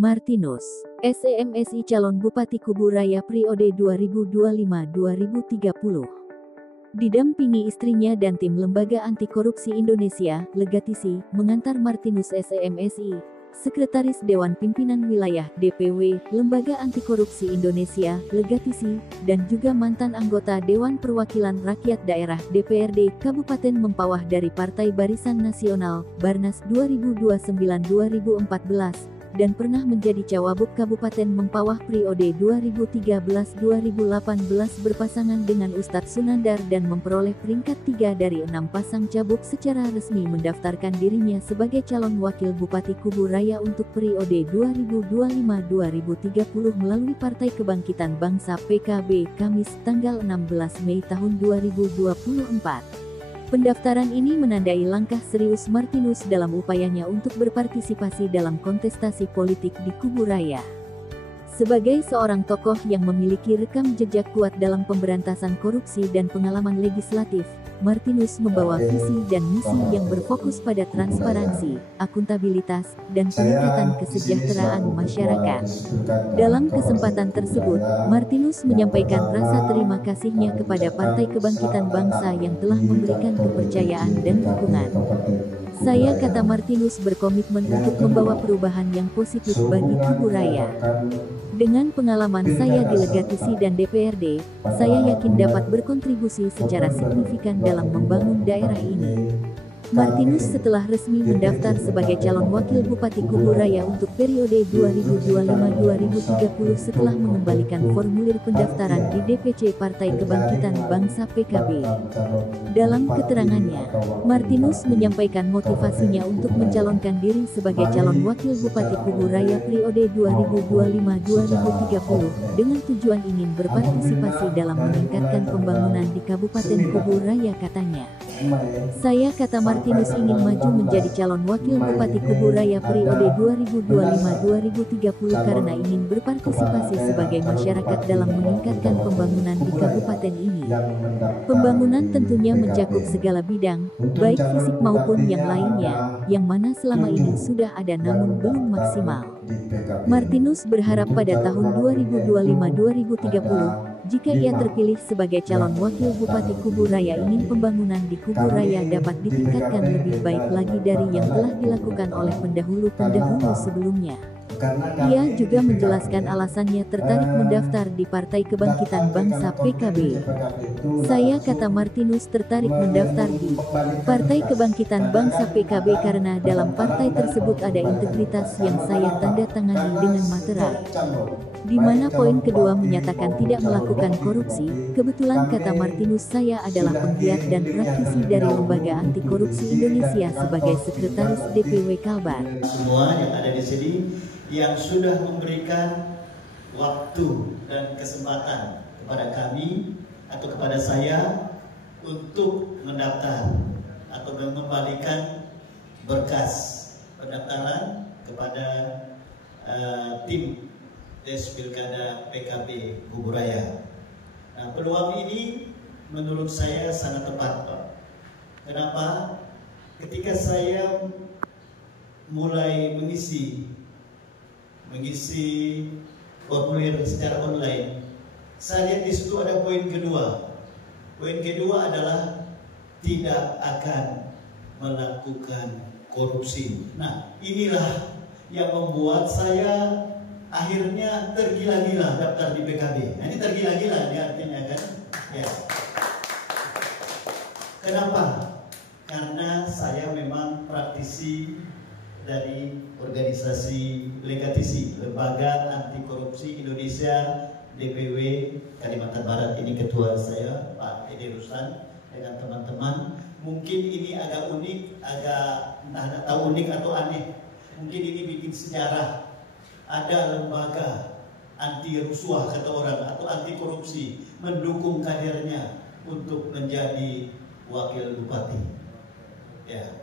Martinus, SEMSI calon Bupati Kubu Raya periode 2025-2030. Didampingi istrinya dan tim Lembaga Anti Korupsi Indonesia, Legatisi, mengantar Martinus SEMSI, Sekretaris Dewan Pimpinan Wilayah DPW, Lembaga Anti Korupsi Indonesia, Legatisi, dan juga mantan anggota Dewan Perwakilan Rakyat Daerah DPRD Kabupaten Mempawah dari Partai Barisan Nasional, Barnas 2029-2014, dan pernah menjadi Cawagup Kabupaten Mempawah periode 2013-2018 berpasangan dengan Ustadz Sunandar dan memperoleh peringkat 3 dari 6 pasang Cagup secara resmi mendaftarkan dirinya sebagai calon wakil Bupati Kubu Raya untuk periode 2025-2030 melalui Partai Kebangkitan Bangsa PKB Kamis tanggal 16 Mei tahun 2024. Pendaftaran ini menandai langkah serius Martinus dalam upayanya untuk berpartisipasi dalam kontestasi politik di Kubu Raya. Sebagai seorang tokoh yang memiliki rekam jejak kuat dalam pemberantasan korupsi dan pengalaman legislatif, Martinus membawa visi dan misi yang berfokus pada transparansi, akuntabilitas, dan peningkatan kesejahteraan masyarakat. Dalam kesempatan tersebut, Martinus menyampaikan rasa terima kasihnya kepada Partai Kebangkitan Bangsa yang telah memberikan kepercayaan dan dukungan. Saya, kata Martinus, berkomitmen untuk membawa perubahan yang positif bagi Kubu Raya. Dengan pengalaman saya di Legatisi dan DPRD, saya yakin dapat berkontribusi secara signifikan dalam membangun daerah ini. Martinus setelah resmi mendaftar sebagai calon wakil Bupati Kubu Raya untuk periode 2025-2030 setelah mengembalikan formulir pendaftaran di DPC Partai Kebangkitan Bangsa PKB. Dalam keterangannya, Martinus menyampaikan motivasinya untuk mencalonkan diri sebagai calon wakil Bupati Kubu Raya periode 2025-2030 dengan tujuan ingin berpartisipasi dalam meningkatkan pembangunan di Kabupaten Kubu Raya, katanya. Saya, kata Martinus, ingin maju menjadi calon wakil Bupati Kubu Raya periode 2025-2030 karena ingin berpartisipasi sebagai masyarakat dalam meningkatkan pembangunan di kabupaten ini. Pembangunan tentunya mencakup segala bidang, baik fisik maupun yang lainnya, yang mana selama ini sudah ada namun belum maksimal. Martinus berharap pada tahun 2025-2030, jika ia terpilih sebagai calon wakil Bupati Kubu Raya, ingin pembangunan di Kubu Raya dapat ditingkatkan lebih baik lagi dari yang telah dilakukan oleh pendahulu-pendahulu sebelumnya. Ia juga menjelaskan alasannya tertarik mendaftar di Partai Kebangkitan Bangsa PKB. Saya, kata Martinus, tertarik mendaftar di Partai Kebangkitan Bangsa PKB karena dalam partai tersebut ada integritas yang saya tanda tangani dengan materai. Di mana poin kedua menyatakan tidak melakukan korupsi. Kebetulan, kata Martinus, saya adalah penggiat dan praktisi dari Lembaga Anti Korupsi Indonesia sebagai Sekretaris DPW Kalbar. Semua yang ada di sini yang sudah memberikan waktu dan kesempatan kepada kami atau kepada saya untuk mendaftar atau mengembalikan berkas pendaftaran kepada tim Des Pilkada PKB Kubu Raya. Nah, peluang ini menurut saya sangat tepat, Pak. Kenapa? Ketika saya mulai mengisi formulir secara online, saya lihat di situ ada poin kedua. Poin kedua adalah tidak akan melakukan korupsi. Nah, inilah yang membuat saya akhirnya tergila-gila daftar di PKB. Nah, ini tergila-gila ini artinya, kan? Ya. Kenapa? Karena saya memang praktisi dari organisasi Legatisi, Lembaga Anti Korupsi Indonesia DPW Kalimantan Barat. Ini ketua saya, Pak Edi Ruslan, dengan teman-teman. Mungkin ini agak unik, entah tahu unik atau aneh. Mungkin ini bikin sejarah. Ada lembaga anti rusuh, kata orang, atau anti korupsi, mendukung kadernya untuk menjadi wakil bupati. Ya.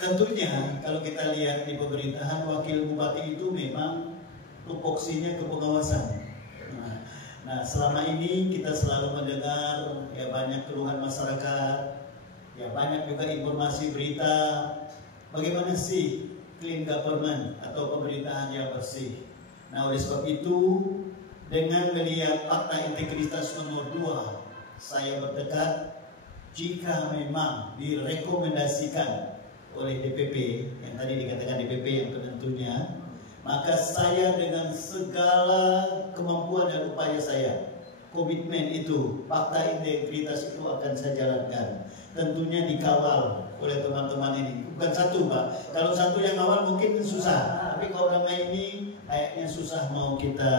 Tentunya kalau kita lihat di pemerintahan, wakil bupati itu memang tupoksinya ke pengawasan. Nah, selama ini kita selalu mendengar ya banyak keluhan masyarakat, ya banyak juga informasi berita. Bagaimana sih clean government atau pemerintahan yang bersih. Nah, oleh sebab itu, dengan melihat fakta integritas nomor 2, saya bertekad jika memang direkomendasikan oleh DPP, yang tadi dikatakan DPP yang penentunya, maka saya dengan segala kemampuan dan upaya saya, komitmen itu, fakta integritas itu akan saya jalankan. Tentunya dikawal oleh teman-teman ini. Bukan satu, Pak. Kalau satu yang awal mungkin susah, tapi kalau ramai ini kayaknya susah mau kita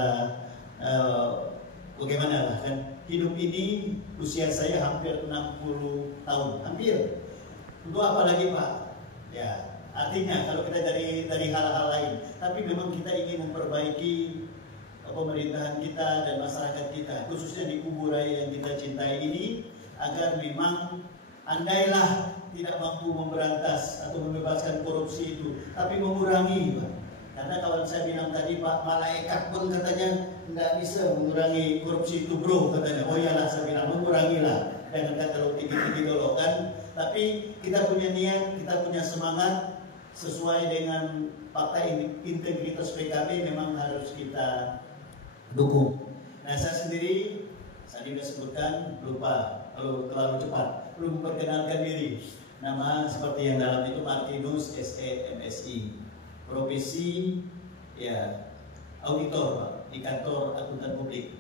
bagaimana lah kan. Hidup ini usia saya hampir 60 tahun, hampir. Untuk apa lagi, Pak? Ya, artinya kalau kita dari hal-hal lain, tapi memang kita ingin memperbaiki pemerintahan kita dan masyarakat kita, khususnya di Kubu Raya yang kita cintai ini, agar memang andailah tidak mampu memberantas atau membebaskan korupsi itu, tapi mengurangi, Pak. Karena kalau saya bilang tadi, Pak, malaikat pun katanya nggak bisa mengurangi korupsi itu, bro, katanya. Oh iyalah, saya bilang mengurangilah, jangan kata terlalu tinggi-tinggi dulu kan. Tapi kita punya niat, kita punya semangat sesuai dengan fakta integritas PKB memang harus kita dukung. Nah, saya sendiri, saya sudah sebutkan, lupa kalau terlalu cepat, belum memperkenalkan diri. Nama seperti yang dalam itu Martinus SE MSI, profesi ya auditor, Pak, di kantor akuntan publik.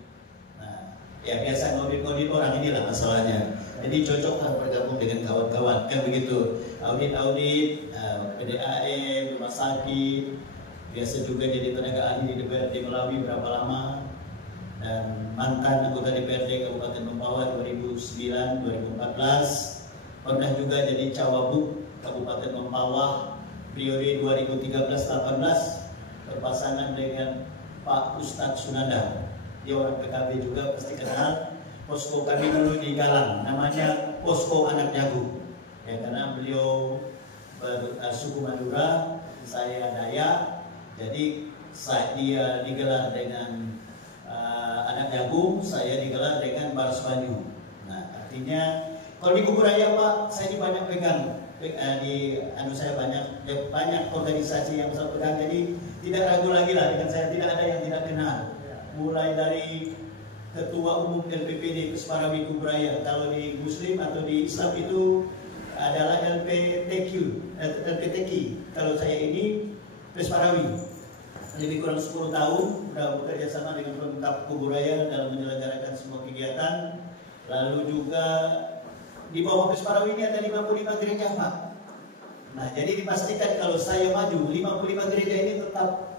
Nah, ya biasa ngaudit orang inilah masalahnya. Jadi cocok lah bergabung dengan kawan-kawan, kan begitu. Audit, PDAM, rumah sakit, biasa juga jadi tenaga ahli di DPRD Melawi berapa lama, dan mantan anggota DPRD Kabupaten Mempawah 2009-2014, pernah juga jadi Cawagup Kabupaten Mempawah periode 2013-18, berpasangan dengan Pak Ustadz Sunanda. Dia orang PKB juga, pasti kenal. Posko kami dulu di Galang, namanya Posko Anak Jagung. Ya, karena beliau suku Madura, saya Dayak, jadi dia digelar dengan Anak Jagung, saya digelar dengan Baras Banyu. Nah, artinya kalau di Kubu Raya, Pak, saya ini banyak pegang. Saya banyak organisasi yang saya pegang, jadi tidak ragu lagi lah dengan saya, tidak ada yang tidak kenal. Mulai dari Ketua Umum LPPD Pesparawi Kubu Raya, kalau di Muslim atau di Islam itu adalah LPTQ, kalau saya ini Pesparawi. Lebih kurang 10 tahun sudah bekerja sama dengan pemkab Kubu Raya dalam menyelenggarakan semua kegiatan. Lalu juga di bawah Pesparawi ini ada 55 gereja, Pak. Nah, jadi dipastikan kalau saya maju, 55 gereja ini tetap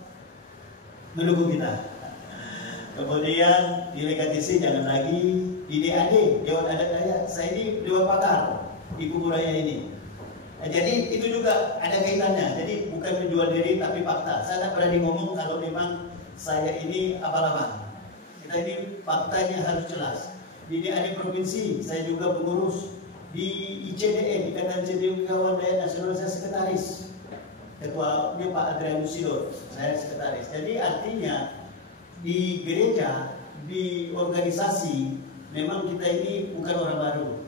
mendukung kita. Kemudian di Legatisi jangan lagi, di DAD, Dewan Adat Dayak, saya ini Dewan Pakar di Kubu Raya ini. Nah, jadi itu juga ada kaitannya. Jadi bukan menjual diri tapi fakta. Saya tidak berani ngomong kalau memang saya ini abal-abal. Kita ini faktanya harus jelas. Di DAD provinsi saya juga pengurus. Di ICDN, Ikatan Cendekiawan Dayak Nasional, saya sekretaris. Ketuanya Pak Adrianus Sidor, saya sekretaris. Jadi artinya di gereja, di organisasi, memang kita ini bukan orang baru.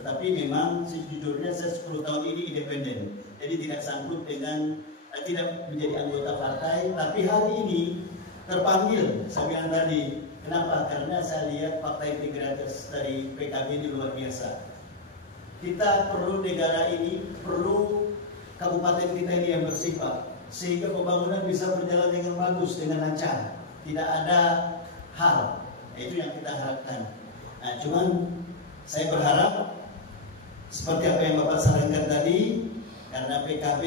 Tetapi memang sejujurnya saya 10 tahun ini independen. Jadi tidak sangkut dengan, tidak menjadi anggota partai. Tapi hari ini terpanggil, saya bilang tadi. Kenapa? Karena saya lihat fakta integritas dari PKB ini luar biasa. Kita perlu negara ini, perlu kabupaten kita ini yang bersih, Pak. Sehingga pembangunan bisa berjalan dengan bagus, dengan lancar. Tidak ada hal, itu yang kita harapkan. Nah, cuman saya berharap seperti apa yang Bapak sarankan tadi, karena PKB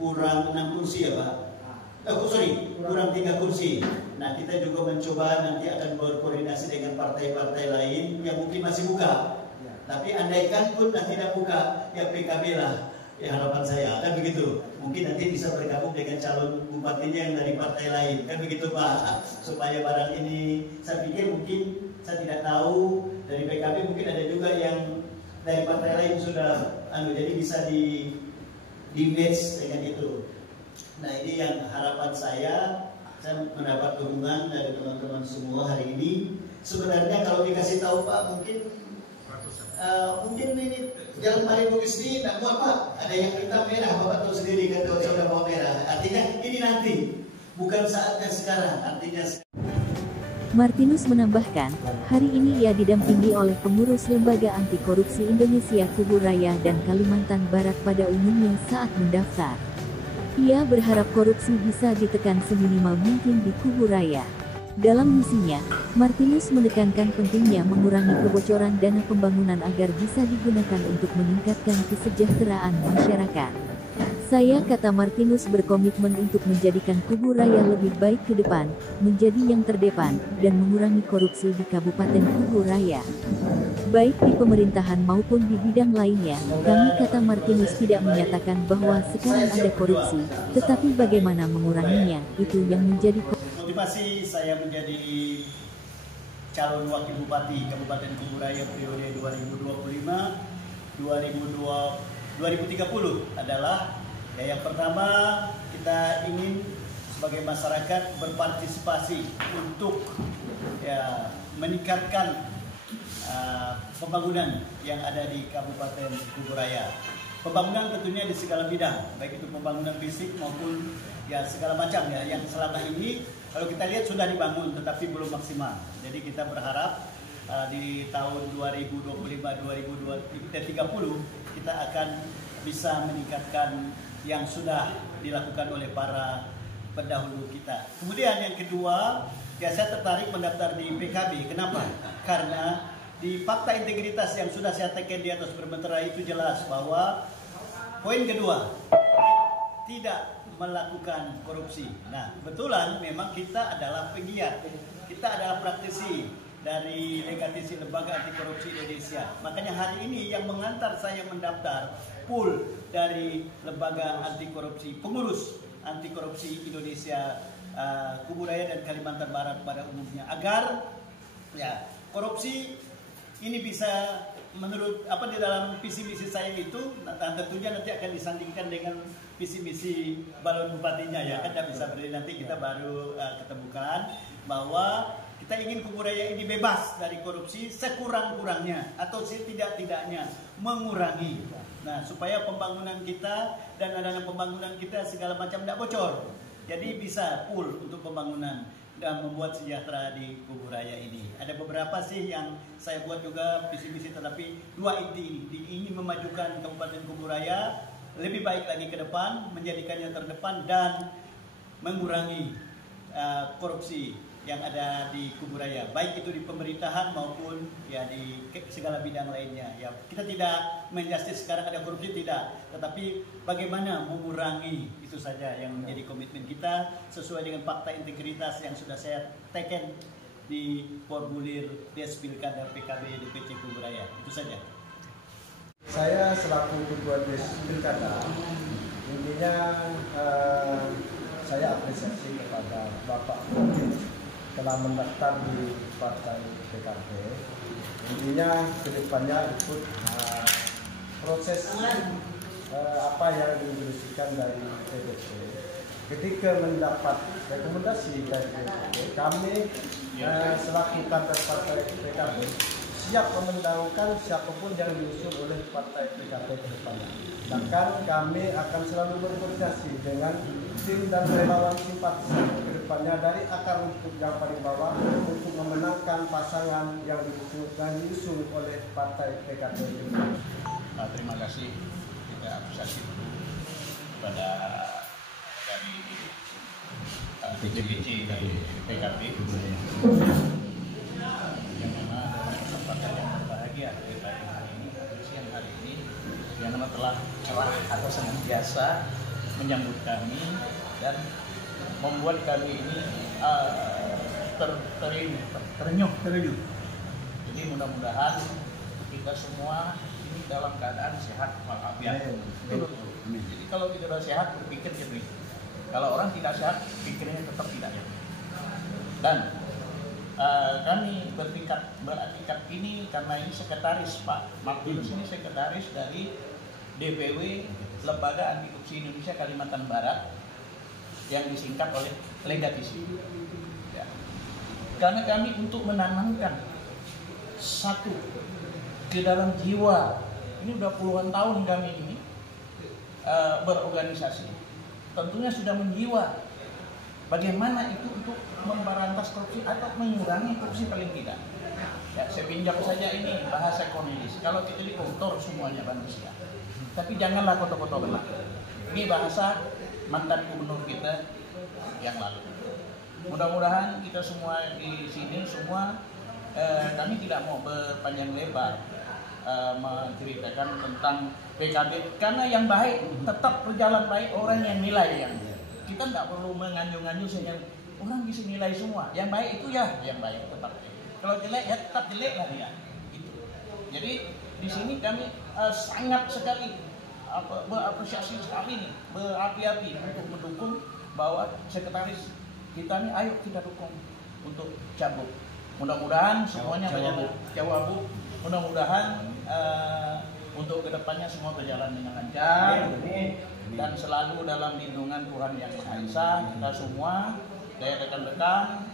kurang 6 kursi ya, Pak. Kurang 3 kursi. Nah, kita juga mencoba nanti akan berkoordinasi dengan partai-partai lain yang mungkin masih buka. Tapi andaikan pun tidak buka, ya PKB lah. Ya harapan saya kan begitu. Mungkin nanti bisa bergabung dengan calon bupatinya yang dari partai lain, kan begitu, Pak. Supaya barang ini, saya pikir mungkin, saya tidak tahu, dari PKB mungkin ada juga yang dari partai lain sudah, jadi bisa di match dengan itu. Nah, ini yang harapan saya mendapat dukungan dari teman-teman semua hari ini. Sebenarnya kalau dikasih tahu, Pak, mungkin Mungkin ini jalan Maliobogis ini tidak muat Pak, ada yang hitam merah, Bapak tahu sendiri kan kalau sudah bawa merah. Artinya ini nanti, bukan saatnya sekarang. Artinya. Martinus menambahkan, hari ini ia didampingi oleh pengurus Lembaga Anti Korupsi Indonesia Kubu Raya dan Kalimantan Barat pada umumnya saat mendaftar. Ia berharap korupsi bisa ditekan seminimal mungkin di Kubu Raya. Dalam misinya, Martinus menekankan pentingnya mengurangi kebocoran dana pembangunan agar bisa digunakan untuk meningkatkan kesejahteraan masyarakat. Saya, kata Martinus, berkomitmen untuk menjadikan Kubu Raya lebih baik ke depan, menjadi yang terdepan, dan mengurangi korupsi di Kabupaten Kubu Raya. Baik di pemerintahan maupun di bidang lainnya, kami, kata Martinus, tidak menyatakan bahwa sekarang ada korupsi, tetapi bagaimana menguranginya, itu yang menjadi motivasi saya menjadi calon wakil bupati Kabupaten Kubu Raya periode 2025-2030 adalah ya, yang pertama kita ingin sebagai masyarakat berpartisipasi untuk ya, meningkatkan pembangunan yang ada di Kabupaten Kubu Raya. Pembangunan tentunya di segala bidang, baik itu pembangunan fisik maupun ya segala macam ya yang selama ini kalau kita lihat sudah dibangun tetapi belum maksimal. Jadi kita berharap di tahun 2025-2030 kita akan bisa meningkatkan yang sudah dilakukan oleh para pendahulu kita. Kemudian yang kedua, ya saya tertarik mendaftar di PKB. Kenapa? Karena di fakta integritas yang sudah saya tekan di atas bermeterai itu jelas bahwa poin kedua, tidak melakukan korupsi. Nah, kebetulan memang kita adalah pegiat, kita adalah praktisi dari Legatisi Lembaga Anti Korupsi Indonesia. Makanya hari ini yang mengantar saya mendaftar pool dari Lembaga Anti Korupsi, pengurus Anti Korupsi Indonesia Kubu Raya dan Kalimantan Barat pada umumnya, agar ya korupsi ini bisa menurut apa di dalam visi misi saya itu tentunya nanti akan disandingkan dengan visi misi balon bupatinya ya kan, tidak bisa berdiri, nanti kita baru ketemukan bahwa kita ingin Kubu Raya ini bebas dari korupsi sekurang-kurangnya atau setidak-tidaknya mengurangi. Nah, supaya pembangunan kita dan dana pembangunan kita segala macam tidak bocor. Jadi bisa full untuk pembangunan dan membuat sejahtera di Kubu Raya ini. Ada beberapa sih yang saya buat juga visi-visi, tetapi dua inti ini memajukan Kabupaten Kubu Raya lebih baik lagi ke depan, menjadikannya terdepan dan mengurangi korupsi yang ada di Kubu Raya, baik itu di pemerintahan maupun ya di segala bidang lainnya. Ya, kita tidak menjustis sekarang ada korupsi, tidak, tetapi bagaimana mengurangi, itu saja yang menjadi komitmen kita sesuai dengan fakta integritas yang sudah saya teken di formulir Des Pilkada PKB DPC Kubu Raya. Itu saja. Saya selaku Ketua Des Pilkada, intinya saya apresiasi kepada Bapak telah mendaftar di Partai PKB. Intinya kedepannya ikut proses apa yang diinstruksikan dari PDP. Ketika mendapat rekomendasi dari PDP, kami selaku kader Partai PKB siap memendangkan siapapun yang diusung oleh Partai PKB ke depannya. Bahkan kami akan selalu berkoordinasi dengan tim dan relawan simpatisan ke depannya dari akar rumput yang paling bawah untuk memenangkan pasangan yang diusung oleh Partai PKB. Terima kasih, kita apresiasi dulu kepada dari DPC dari PKB yang memang adalah kesempatan yang berbahagia pada hari ini, siang hari ini, yang memang telah cerah atau senantiasa menyambut kami dan membuat kami ini terenyuh. Jadi mudah-mudahan kita semua ini dalam keadaan sehat walafiat. Jadi kalau kita sudah sehat berpikir jernih. Kalau orang tidak sehat pikirnya tetap tidak ya. Dan kami beratikat ini karena ini sekretaris Pak Martinus ini sekretaris dari DPW Lembaga Anti Korupsi Indonesia Kalimantan Barat yang disingkat oleh Legatisi. Ya. Karena kami untuk menanamkan satu ke dalam jiwa. Ini udah puluhan tahun kami ini berorganisasi. Tentunya sudah menjiwa bagaimana itu untuk memberantas korupsi atau mengurangi korupsi paling tidak. Ya, saya pinjam saja ini bahasa komunis. Kalau kita ini kotor semuanya manusia. Tapi janganlah kotor-kotor belah. Ini bahasa mantan gubernur kita yang lalu. Mudah-mudahan kita semua di sini semua kami tidak mau berpanjang lebar menceritakan tentang PKB karena yang baik tetap berjalan baik, orang yang nilai yang kita nggak perlu menganjung-anjung sehingga orang bisa nilai semua. Yang baik itu ya yang baik tetap. Kalau jelek ya tetap jelek lah ya. Gitu. Jadi di sini kami sangat sekali berapresiasi sekali nih, berapi-api untuk mendukung bahwa sekretaris kita nih ayo kita dukung untuk cabut. Mudah-mudahan semuanya berjalan Cawabu. Mudah-mudahan untuk kedepannya semua berjalan dengan lancar dan selalu dalam lindungan Tuhan Yang Maha Esa. Kita semua, dari rekan-rekan,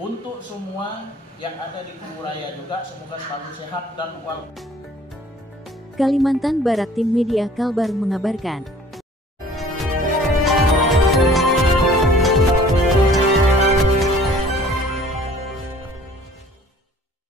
untuk semua yang ada di Kuburaya juga semoga selalu sehat dan walaupun. Kalimantan Barat, Tim Media Kalbar mengabarkan.